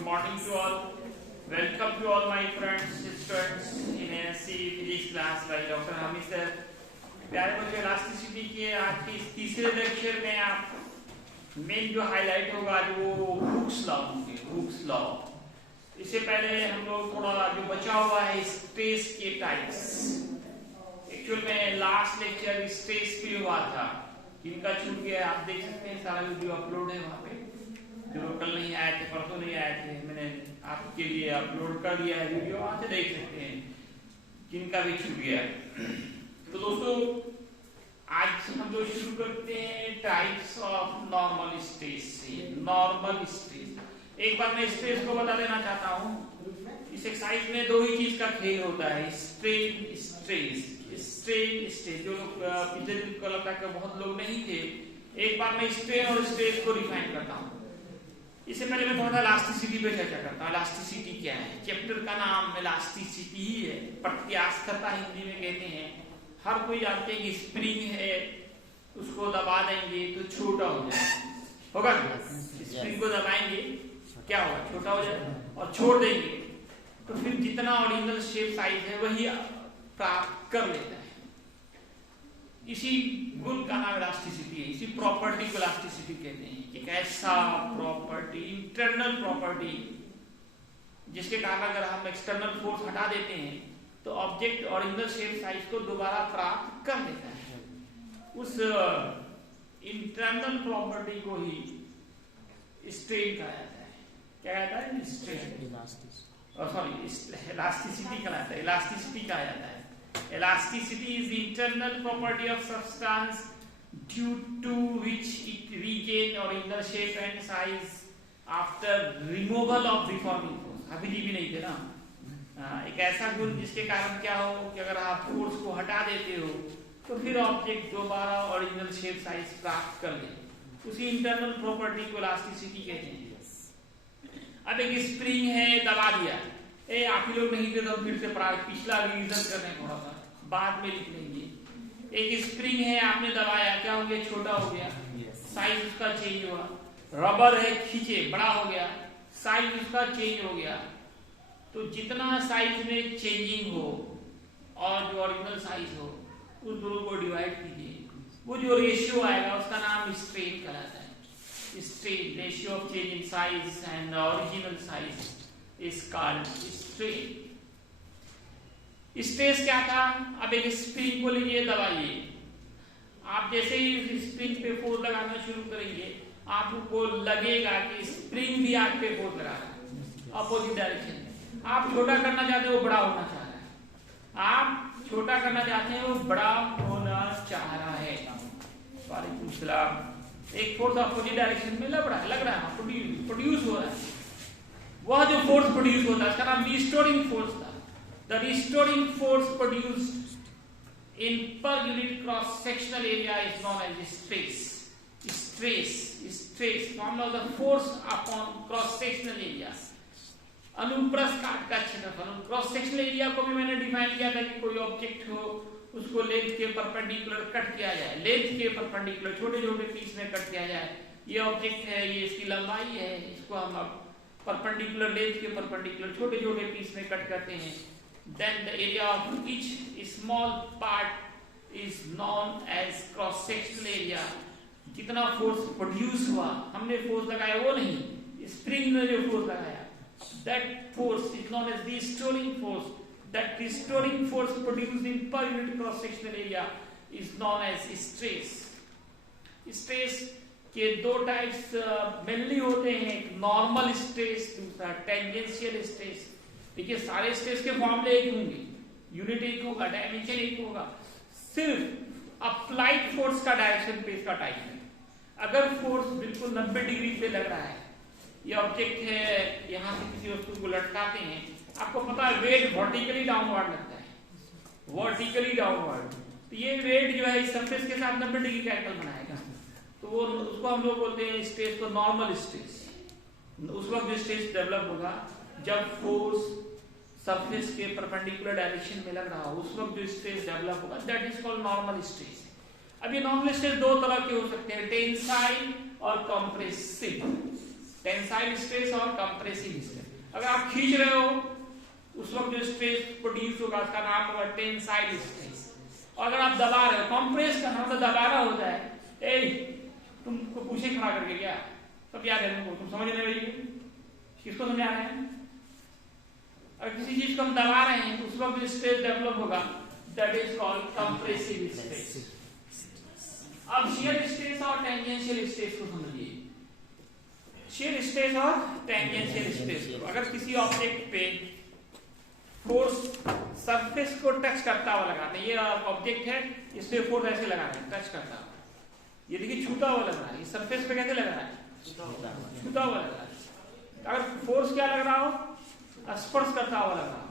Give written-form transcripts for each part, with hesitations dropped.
Good morning to all. Welcome to all my friends, students in NSC Physics class by Dr. Hamid sir. प्यारे बच्चों, elasticity के आज के इस तीसरे लेक्चर में आप मेन जो हाईलाइट होगा जो हुक्स लॉ होंगे, हुक्स लॉ। इससे पहले हम लोग थोड़ा जो बचा हुआ है स्ट्रेस के टाइप्स। एक्चुअल में लास्ट लेक्चर स्ट्रेस पे हुआ था, जिनका छूट गया आप देख सकते हैं, सारा वीडियो अपलोड है वहाँ पे। जो कल नहीं आए थे, परसों नहीं आए थे, मैंने आपके लिए अपलोड कर दिया है वीडियो, वहाँ से देख सकते हैं जिनका भी छूट गया। तो दोस्तों आज हम लोग शुरू करते हैं टाइप्स ऑफ नॉर्मल स्ट्रेस से। नॉर्मल स्ट्रेस, एक बार मैं स्ट्रेस को बता देना चाहता हूँ। इस एक्सरसाइज में दो ही चीज का खेल होता है, स्ट्रेन स्ट्रेस। स्ट्रेन स्ट्रेस जो लोग पिछले दिन को लगता है बहुत लोग नहीं थे, एक बार मैं स्ट्रेन और स्ट्रेस को डिफाइन करता हूँ। इससे पहले मैं थोड़ा सा इलास्टिसिटी पे चर्चा करता हूँ। इलास्टिसिटी क्या है? चैप्टर का नाम इलास्टिसिटी ही है, प्रत्यास्थता हिंदी में कहते हैं। हर कोई जानते हैं कि स्प्रिंग है, उसको दबा देंगे तो छोटा हो जाए, होगा ना? स्प्रिंग को दबाएंगे क्या होगा? छोटा हो जाए, और छोड़ देंगे तो फिर जितना ओरिजिनल शेप साइज है वही प्राप्त कर लेता है। इसी गुण का नाम इलास्टिसिटी है, इसी प्रॉपर्टी को इलास्टिसिटी कहते हैं। एक ऐसा प्रॉपर्टी, इंटरनल प्रॉपर्टी, जिसके कारण अगर हम एक्सटर्नल फोर्स हटा देते हैं तो ऑब्जेक्ट ओरिजिनल शेप साइज को दोबारा प्राप्त कर लेता है। उस इंटरनल प्रॉपर्टी को ही स्ट्रेन कहा जाता है। क्या कहता है? स्ट्रेन, सॉरी इलास्टिसिटी कहलाता है, इलास्टिसिटी कहा जाता है। Elasticity is the internal property of substance due to which it regains original shape and size after removal of deforming force. अभी भी नहीं थे ना। एक ऐसा गुण जिसके कारण क्या हो कि अगर आप फोर्स को हटा देते हो तो फिर ऑब्जेक्ट दोबारा ओरिजिनल शेप साइज प्राप्त कर ले, उसी इंटरनल प्रॉपर्टी को इलास्टिसिटी कहते हैं। अब एक स्प्रिंग है, दबा दिया, आप ही लोग नहीं थे तो फिर से पिछला रिवीजन करने थोड़ा सा बाद में लिख लेंगे। एक स्प्रिंग है, आपने दबाया, क्या हो गया? छोटा हो गया, साइज उसका चेंज हुआ। रबर है, खींचे, बड़ा हो गया, साइज उसका चेंज हो गया। तो जितना साइज में चेंजिंग हो और जो ओरिजिनल साइज हो, उस दोनों को डिवाइड कीजिए, वो जो रेशियो आएगा उसका नाम स्ट्रेन कहलाता है। Strain, ratio of change in size and original size is called strain. Stress क्या था? अब एक स्प्रिंग को लीजिए, दबाइए। आप जैसे ही इस स्प्रिंग पे फोर्स लगाना शुरू करेंगे, आपको लगेगा कि स्प्रिंग भी आप पे फोर्स लगा रहा है अपोजिट डायरेक्शन में। आप छोटा करना चाहते हैं, वो बड़ा होना चाह रहा है। आप छोटा करना चाहते हैं, वो बड़ा होना चाह रहा है। वालेकुम सलाम। एक फोर्स अपोजिट डायरेक्शन में लग रहा है, प्रोड्यूस हो रहा है। वह जो फोर्स प्रोड्यूस होता है उसका नाम रिस्टोरिंग फोर्स था। The restoring force produced in per unit cross sectional area is known as stress. Stress formula of the force upon cross sectional area. अनुप्रस्थ काट का क्षेत्रफल। क्रॉस सेक्शनल एरिया को भी मैंने डिफाइन किया था कि कोई ऑब्जेक्ट हो, उसको लेंथ के परपेंडिकुलर कट किया जाए, लेंथ के परपेंडिकुलर छोटे छोटे पीस में कट किया जाए। ये ऑब्जेक्ट है, ये इसकी लंबाई है, इसको हम अब परपेंडिकुलर लेंथ के परपेंडिकुलर छोटे छोटे पीस में कट करते हैं। Then the area of each small part is known as cross sectional area. जितना फोर्स प्रोड्यूस हुआ, हमने फोर्स लगाया वो नहीं, स्प्रिंग ने जो फोर्स लगाया, that force is known as restoring force. That restoring force produced in per unit cross sectional area is known as stress. Stress के दो टाइप्स मेनली होते हैं, एक नॉर्मल स्ट्रेस, दूसरा टेंजेंशियल स्ट्रेस। देखिए सारे स्ट्रेस के फॉर्मूले एक होंगे, यूनिट एक होगा, डायमेंशन एक होगा, सिर्फ अप्लाइड फोर्स का डायरेक्शन पे इसका टाइप है। अगर फोर्स बिल्कुल 90 डिग्री पे लग रहा है, ये ऑब्जेक्ट है, यहाँ से किसी वस्तु को लटकाते हैं, आपको पता है वेट वर्टिकली डाउनवर्ड लगता है, वर्टिकली डाउनवर्ड। तो ये वेट जो है इस सरफेस के साथ 90 डिग्री का एंगल बनाएगा, तो वो उसको हम लोग बोलते हैं स्ट्रेस को नॉर्मल स्ट्रेस। उस वक्त स्ट्रेस डेवलप होगा जब फोर्स सरफेस के परपेंडिकुलर डायरेक्शन में लग रहा हो, उस वक्त जो स्ट्रेस डेवलप होगा that is called normal stress. अब ये नॉर्मल स्ट्रेस दो तरह के हो सकते हैं, टेंसाइल और कंप्रेसिव। टेंसाइल स्ट्रेस और कंप्रेसिव स्ट्रेस। अगर आप खींच रहे हो उस वक्त जो स्ट्रेस प्रोड्यूस होगा उसका नाम होगा टेंसाइल स्ट्रेस। और अगर आप दबा रहे हो, कंप्रेस करना मतलब दबाना होता है। तुमको पूछे खड़ा करके क्या सब याद है तुमको, तुम समझ नहीं रही हो, किसको समझा रहे हैं? अगर किसी चीज को हम दबा रहे हैं उस वक्त जो स्ट्रेस डेवलप होगा that is called compressive stress. अब शियर स्ट्रेस और टेंजेंशियल स्ट्रेस को समझिए। शियर स्ट्रेस और टेंजेंशियल स्ट्रेस को, अगर किसी ऑब्जेक्ट पे फोर्स सरफेस को टच करता हुआ लगाते हैं, ये ऑब्जेक्ट है इस पे फोर्स ऐसे लगा रहे हैं टच करता हुआ, ये देखिए छूता हुआ लग रहा है, इस सरफेस पे कैसे लग रहा है? छूता हुआ लग रहा है। अगर फोर्स क्या लग रहा हो? स्पर्श करता हुआ लग रहा हो,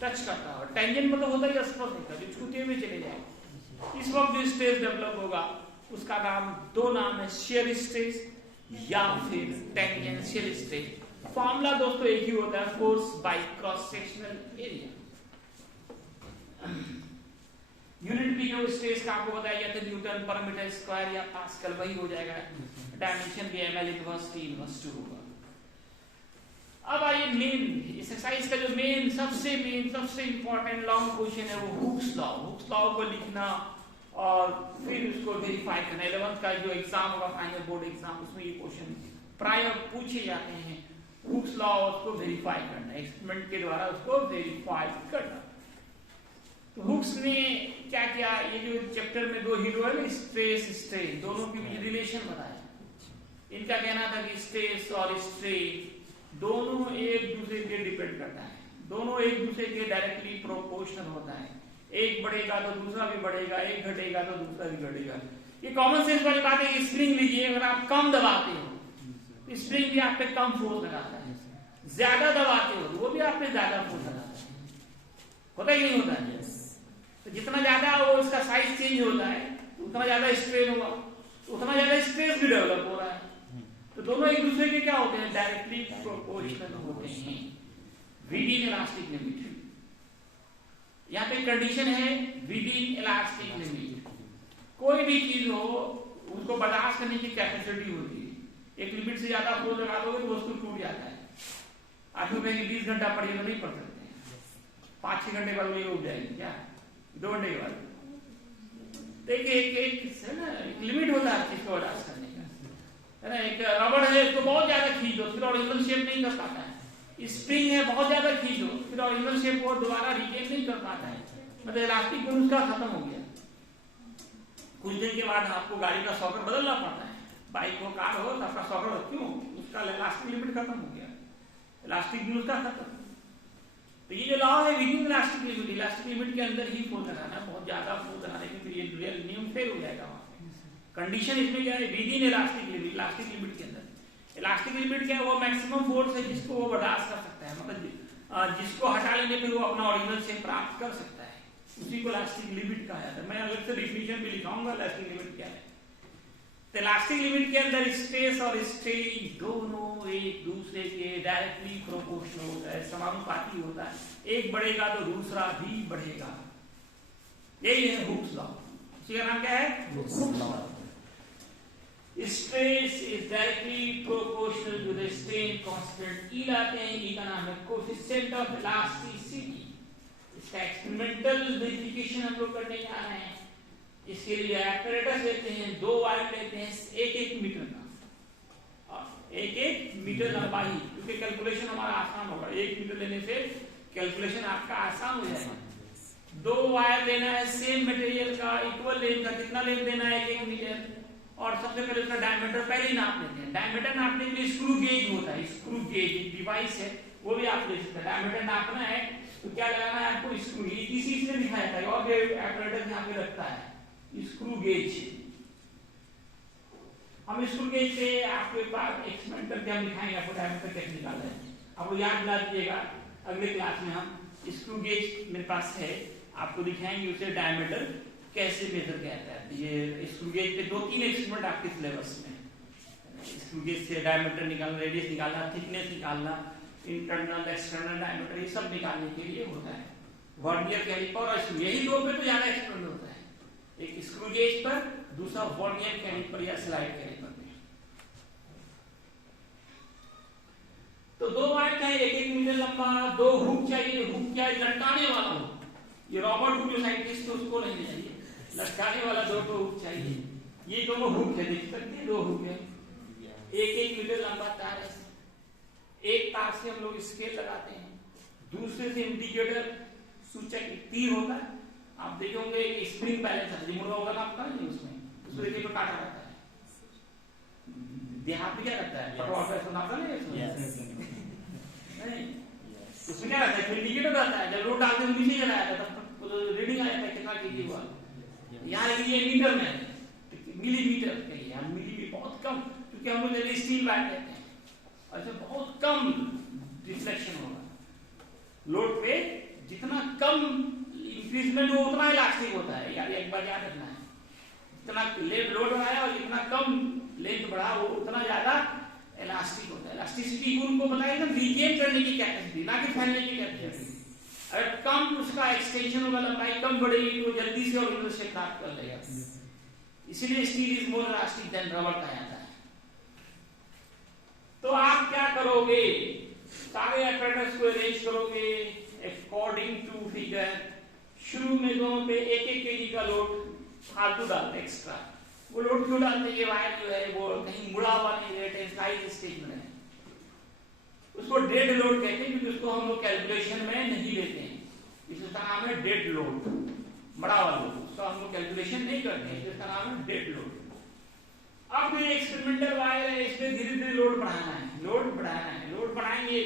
टच करता हुआ। टेंजेंट मतलब होता है स्पर्श होता है, जो छूते हुए चले जाए। इस वक्त जो स्ट्रेस डेवलप होगा उसका नाम, दो नाम है, शियर स्ट्रेस या फिर टेंजेंशियल स्ट्रेस। फॉर्मूला दोस्तों एक ही होता है, force by cross sectional area. Unit भी जो स्ट्रेस का आपको बताया जाता है न्यूटन पर मीटर स्क्वायर या पास्कल, वही हो जाएगा। डायमेंशन भी ml इनवर्स t इनवर्स 2 होगा। अब आइए मेन एक्सरसाइज का जो मेन सबसे इंपॉर्टेंट लॉन्ग क्वेश्चन है वो हुक्स लॉ। हुक्स लॉ को लिखना और फिर उसको वेरीफाई करना। 11th का जो एग्जाम होगा फाइनल बोर्ड एग्जाम, उसमें ये क्वेश्चन प्राय पूछे जाते हैं। हुक्स लॉ उसको वेरीफाई करना, एक्सपेरिमेंट के द्वारा उसको वेरीफाई करना। तो हुक्स ने क्या किया, ये जो चैप्टर में दो हीरो है ना, स्ट्रेस स्ट्रेन, दोनों के बीच रिलेशन बताया। इनका कहना था कि स्ट्रेस और स्ट्रेन दोनों एक दूसरे के डिपेंड करता है, दोनों एक दूसरे के डायरेक्टली प्रोपोर्शनल होता है। एक बढ़ेगा तो दूसरा भी बढ़ेगा, एक घटेगा तो दूसरा भी घटेगा। ये कॉमन सेंस वाली बात है। स्प्रिंग लीजिए, अगर आप कम दबाते हो स्प्रिंग भी आप पे कम फोर्स लगाता है, ज्यादा दबाते हो तो वो भी आप पे ज्यादा फोर्स लगाता है। होता ही नहीं होता है? तो जितना ज्यादा वो उसका साइज चेंज होता है उतना ज्यादा स्ट्रेन हुआ, उतना ज्यादा स्ट्रेस भी डेवलप हो रहा है। तो दोनों एक दूसरे के क्या होते हैं? डायरेक्टली प्रोपोर्शनल होते हैं विद इन इलास्टिक लिमिट। यहाँ पे कंडीशन है विद इन इलास्टिक लिमिट। कोई भी चीज हो उसको बर्दाश्त करने की कैपेसिटी होती है। एक लिमिट से ज्यादा फोर्स लगा दोगे तो वस्तु टूट जाता है। आदमी कहेंगे 20 घंटा पढ़िए तो नहीं पढ़ सकते, 5-6 घंटे बाद वही उठ जाएगी, क्या 2 घंटे के बाद। देखिए एक लिमिट होता है चीज को बर्दाश्त करने का, है ना। एक रबड़ है, इसको बहुत ज्यादा खींचो फिर ओरिजिनल शेप नहीं कर पाता है। स्प्रिंग है, बहुत ज्यादा खींचो फिर ओरिजिनल शेप को दोबारा रिटेन नहीं कर पाता है, मतलब इलास्टिक गुण उसका खत्म हो गया। कुछ दिन के बाद आपको गाड़ी का सॉकेट बदलना पड़ता है, बाइक हो कार हो तो आपका सॉकेट, क्यों? उसका इलास्टिक लिमिट खत्म हो गया, इलास्टिक गुण उसका खत्म। तो ये जो लॉ है with in elastic limit, elastic limit के अंदर ही फोर्स लगाना, बहुत ज्यादा फोर्स लगाने के फिर ये रियल नियम फेल हो जाएगा। कंडीशन इसमें क्या है? With in elastic limit, elastic limit के अंदर। इलास्टिक लिमिट क्या है? वो मैक्सिमम फोर्स है जिसको वो बर्दाश्त कर सकता है, मतलब जिसको हटा लेने पे वो अपना ओरिजिनल शेप प्राप्त कर सकता है, उसी को इलास्टिक लिमिट कहा जाता है। मैं अलग से डिफिनीशन भी लिखाऊंगा इलास्टिक लिमिट क्या है। तो इलास्टिक लिमिट के अंदर स्ट्रेस और स्ट्रेन दोनों एक दूसरे के डायरेक्टली प्रोपोर्शनल होता है, समानुपाती होता है। एक बढ़ेगा तो दूसरा भी बढ़ेगा। यही है हुक्स लॉ। इसका नाम क्या है? Hooke's law. Stress is directly proportional to the strain constant। E लाते हैं, E का नाम है coefficient of elasticity। इसका एक्सपेरिमेंटल वेरिफिकेशन हम लोग करने जा रहे हैं। इसके लिए एपरेटस लेते हैं, 2 वायर लेते हैं 1-1 मीटर का, 1-1 मीटर लंबाई, क्योंकि कैलकुलेशन हमारा आसान होगा। 1 मीटर लेने से कैलकुलेशन आपका आसान हो जाएगा। 2 वायर लेना है सेम मटेरियल का, इक्वल लेंथ का। कितना लेंथ देना है? 1 मीटर। और सबसे पहले उसका डायमीटर पहले ही नाप लेते हैं। डायमीटर नापने के लिए स्क्रू गेज होता है, स्क्रू गेज एक डिवाइस है, वो भी आप ले सकते हैं। डायमीटर नापना है तो क्या लगाना है आपको? स्क्रू। इसी से दिखाया था, और एपरेटस यहाँ पे रखता है स्क्रू गेज। हम स्क्रू गेज से आपको एक बार एक्सपेरिमेंट करके हम दिखाएंगे आपको डायमीटर कैसे निकालना है। आपको याद दिला दीजिएगा, अगले क्लास में हम स्क्रू गेज मेरे पास है, आपको दिखाएंगे उसे डायमीटर कैसे मेजर कहता है। ये स्क्रू गेज पे 2-3 एक्सपेरिमेंट आपके सिलेबस में। स्क्रू गेज से डायमीटर निकालना, रेडियस निकालना, थिकनेस निकालना, इंटरनल एक्सटर्नल डायमीटर, ये सब निकालने के लिए होता है। वर्नियर कैलिपर और स्क्रू, यही 2 पे तो ज्यादा एक्सपेरिमेंट होता है, एक स्क्रू गेज पर, दूसरा वर्नियर कैलिपर या स्लाइड कैलिपर पे। हैं 1-1 मीटर लंबा, 2 हुक चाहिए, हुक क्या है, लटकाने वाला हुक। ये रॉबर्ट हुक जो साइंटिस्ट है उसको नहीं चाहिए, लटकाने वाला 2 हुक चाहिए। ये दोनों हुक है, देख सकते हैं 2 हुक है, 1-1 मीटर लंबा तार है। एक तार से हम लोग स्केल लगाते हैं, दूसरे से इंडिकेटर सूचक तीर होता है। आप देखे होंगे स्प्रिंग बैलेंस है, मुड़ा होगा ना आपका, उसमें देखिए तो काटा रहता है। देहात में क्या करता है, पटवा पे सुना था नहीं नहीं, उसमें क्या रहता है, इंडिकेटर रहता है। जब लोड डालते हैं नीचे चला जाता है, तब रीडिंग आ जाता है कितना केजी हुआ। यहाँ ये मीटर में, मिलीमीटर कहिए, हम मिली बहुत कम, क्योंकि हम लोग स्टील बैट लेते हैं, अच्छा बहुत कम रिफ्लेक्शन होगा। लोड पे जितना कम इंक्रीजमेंट हो उतना इलास्टिक होता है, यार एक बार याद रखना है। जितना लोड बढ़ाया और जितना कम लेंथ बढ़ा वो उतना ज्यादा इलास्टिक होता है। इलास्टिसिटी उनको बताया ना, रिगेन करने की कैपेसिटी, ना कि फैलने की कैपेसिटी। अगर कम उसका एक्सटेंशन होगा, लंबाई कम बढ़ेगी तो जल्दी से ओरिजिनल शेप प्राप्त कर लेगा। इसीलिए steel is more elastic than rubber कहा जाता है। तो आप क्या करोगे, सारे एपरेटस को अरेंज करोगे अकॉर्डिंग टू फिगर। शुरू में दोनों पे 1-1 केजी का लोड फालतू डालते, एक्स्ट्रा। वो लोड क्यों डालते, ये वायर जो है वो कहीं मुड़ा हुआ नहीं रहता, स्लाइड स्टेज में है। उसको डेड लोड कहते हैं, क्योंकि उसको हम लोग कैलकुलेशन में नहीं लेते हैं। इसका नाम है डेड लोड, बड़ा हुआ लोड, उसको हम लोग कैलकुलेशन नहीं करते हैं, इसका नाम है डेड लोड। अब ये एक्सपेरिमेंटल वायर है, इसमें धीरे धीरे लोड बढ़ाना है, लोड बढ़ाना है। लोड बढ़ाएंगे,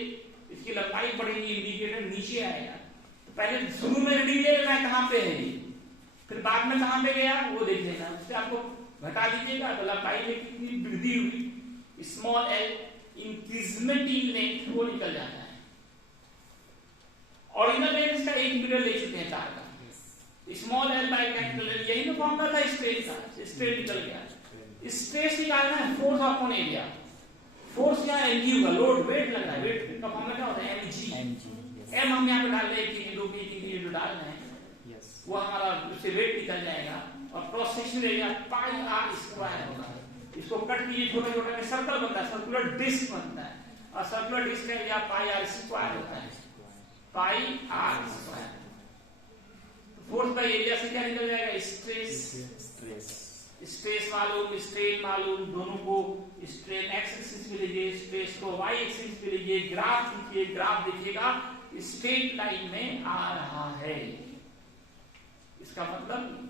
इसकी लंबाई बढ़ेगी, इंडिकेटर नीचे आएगा। तो पहले शुरू में रीडिंग ले लेना कहाँ पे है, फिर बाद में कहाँ पे गया वो देख लेना। उससे आपको घटा दीजिएगा तो लंबाई में कितनी वृद्धि हुई, small L increment in length वो निकल जाता है। ओरिजिनल लेंथ इसका 1 मीटर ले चुके हैं तार का, small L by capital L, यही तो फॉर्मूला था स्ट्रेन का, स्ट्रेन निकल गया। स्ट्रेस निकालना है फोर्स अपॉन एरिया। फोर्स क्या है, एमजी होगा, लोड वेट लग रहा है, वेट का फॉर्मूला क्या होता है, एमजी। एम हम यहाँ पे डाल रहे हैं, 1 2 3 जो डाल रहे हैं वो हमारा उससे वेट निकल जाएगा, और cross section area pi r square होगा। इसको कट कीजिए, छोटा छोटा में सर्कल बनता है, सर्कुलर डिस्क बनता है, और सर्कुलर डिस्क का एरिया पाई आर स्क्वायर होता है, पाई आर स्क्वायर। तो फोर्स का एरिया से क्या निकल जाएगा, स्ट्रेस। स्ट्रेस मालूम, स्ट्रेन मालूम, दोनों को स्ट्रेन एक्स एक्सिस पे लीजिए, स्ट्रेस को वाई एक्सिस पे लीजिए। ग्राफ लिखिए, ग्राफ देखिएगा स्ट्रेट लाइन में आ रहा है, इसका मतलब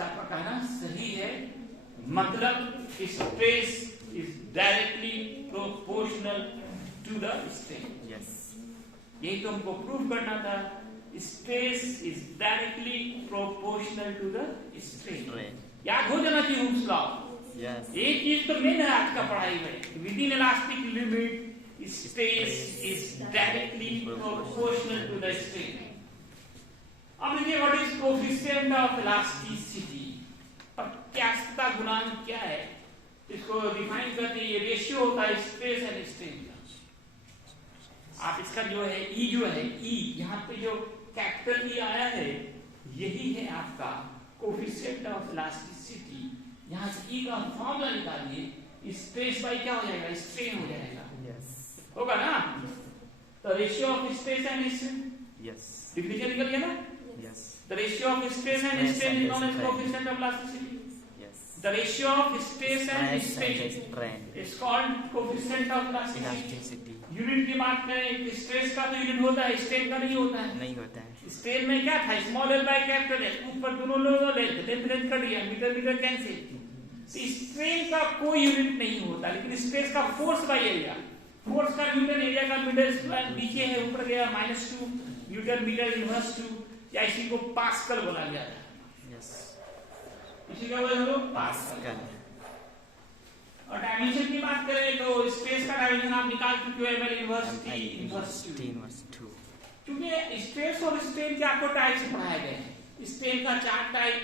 आपका कहना सही है। मतलब stress is directly proportional to the strain. यही तो हमको प्रूव करना था, stress is directly proportional to the strain. याद हो जाना चाहिए हुक्स लॉ। एक चीज तो मेन है आज का पढ़ाई में, within elastic limit stress is directly proportional to the strain. अब देखिए what is coefficient of elasticity, प्रत्यास्थता गुणांक क्या है, इसको डिफाइन करते हैं। ये रेशियो होता है स्ट्रेस एंड स्ट्रेन का। आप इसका जो है ई, जो है ई, यहाँ पे जो कैपिटल ई आया है यही है आपका कोएफिशिएंट ऑफ इलास्टिसिटी। यहाँ से ई का फॉर्मूला निकालिए, स्ट्रेस बाई क्या हो जाएगा, स्ट्रेन हो जाएगा, होगा ना। तो ratio of stress and strain, definition निकल गया ना। The ratio of stress and strain is known as coefficient of elasticity. The ratio of stress and strain is called coefficient of elasticity. Unit की बात करें, स्ट्रेस का तो unit होता है, स्ट्रेन का नहीं होता है। स्ट्रेन में क्या था, small L by capital L, ऊपर दोनों लोग लेंथ कट गया, मीटर मीटर कैंसिल। स्ट्रेन का कोई यूनिट नहीं होता, लेकिन स्ट्रेस का फोर्स बाय एरिया, फोर्स का न्यूटन, एरिया का मीटर स्क्वायर, नीचे है ऊपर गया -2 न्यूटन मीटर इनवर्स 2, या इसी को पास्कल बोला गया था। इसी का बोला हम पास्कल। और डायमेंशन की बात करें तो स्ट्रेस का डायमेंशन आप निकाल चुके हो, ml इनवर्स t इनवर्स 2। क्योंकि स्ट्रेस और स्ट्रेन के आपको टाइप्स पढ़ाए गए हैं, स्ट्रेन का 4 टाइप,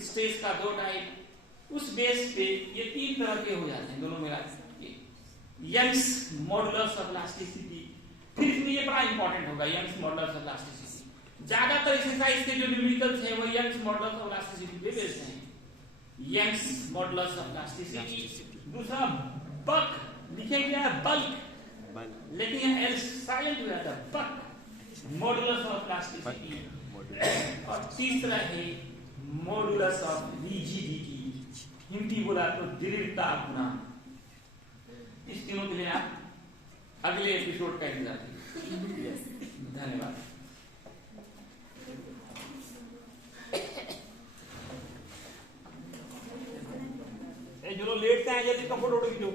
स्ट्रेस का 2 टाइप। उस बेस पे ये 3 तरह के हो जाते हैं दोनों मिला के। यंग्स मॉडुलस ऑफ इलास्टिसिटी, फिर इसमें ये बड़ा इंपॉर्टेंट होगा, यंग्स मॉडुलस ऑफ इलास्टिसिटी। ज्यादातर एक्सरसाइज के जो न्यूमेरिकल्स हैं वो यंग्स मॉडुलस ऑफ इलास्टिसिटी पे बेस्ड हैं, यंग्स मॉडुलस ऑफ इलास्टिसिटी। दूसरा बक, लिखे गया है बल्क, लेकिन यहाँ एल साइलेंट हो जाता है, बट मॉडुलस ऑफ प्लास्टिसिटी, और तीसरा है मॉडुलस ऑफ रिजिडिटी, हिंदी बोला तो दृढ़ता गुना। इस तीनों के लिए आप अगले एपिसोड का इंतजार कीजिए। धन्यवाद। जो लोग लेटते हैं जल्दी कपड़े उड़ दो।